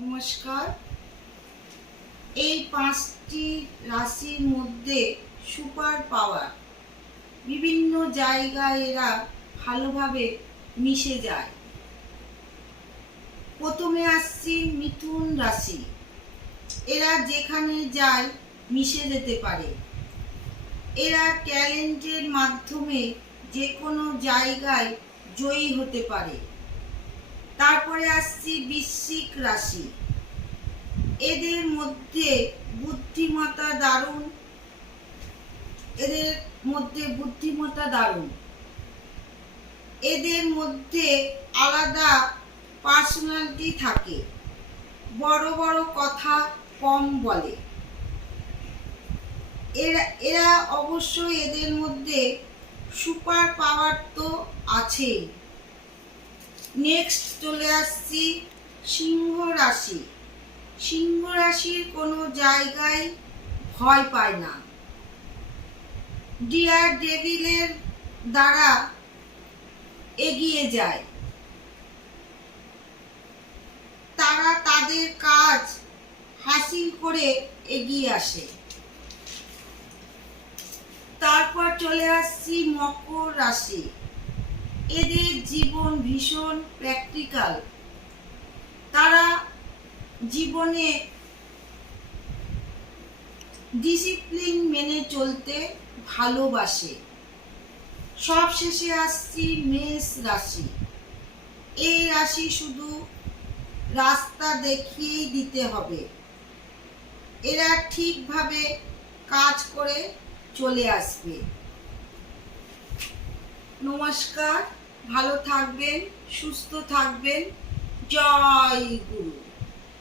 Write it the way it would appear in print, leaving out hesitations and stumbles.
নমস্কার। এই 5টি রাশির মধ্যে সুপার পাওয়ার, বিভিন্ন জায়গায় এরা ভালোভাবে মিশে যায়। প্রথমে আসছি মিথুন রাশি। এরা যেখানে যায় মিশে যেতে পারে। এরা ট্যালেন্টের মাধ্যমে যে কোনো জায়গায় জয়ী হতে পারে। তারপরে আসছি বৃশ্চিক রাশি। এদের মধ্যে বুদ্ধিমত্তা দারুণ। এদের মধ্যে আলাদা পার্সোনালিটি থাকে। বড় বড় কথা কম বলে। এরা অবশ্যই এদের মধ্যে সুপার পাওয়ার তো আছেই। নেক্সট চলে আসছি সিংহ রাশি। সিংহ রাশির কোনো জায়গায় ভয় পায় না। ডিয়ার ডেভিলের দ্বারা এগিয়ে যায়। তারা তাদের কাজ হাসিল করে এগিয়ে আসে। তারপর চলে আসছি মকর রাশি। এদের জীবন ভীষণ প্র্যাকটিক্যাল। তারা জীবনে ডিসিপ্লিন মেনে চলতে ভালোবাসে। সবশেষে আসছি মেষ রাশি। এই রাশি শুধু রাস্তা দেখিয়েই দিতে হবে। এরা ঠিকভাবে কাজ করে চলে আসবে। নমস্কার, ভালো থাকবেন, সুস্থ থাকবেন। জয় গুরু।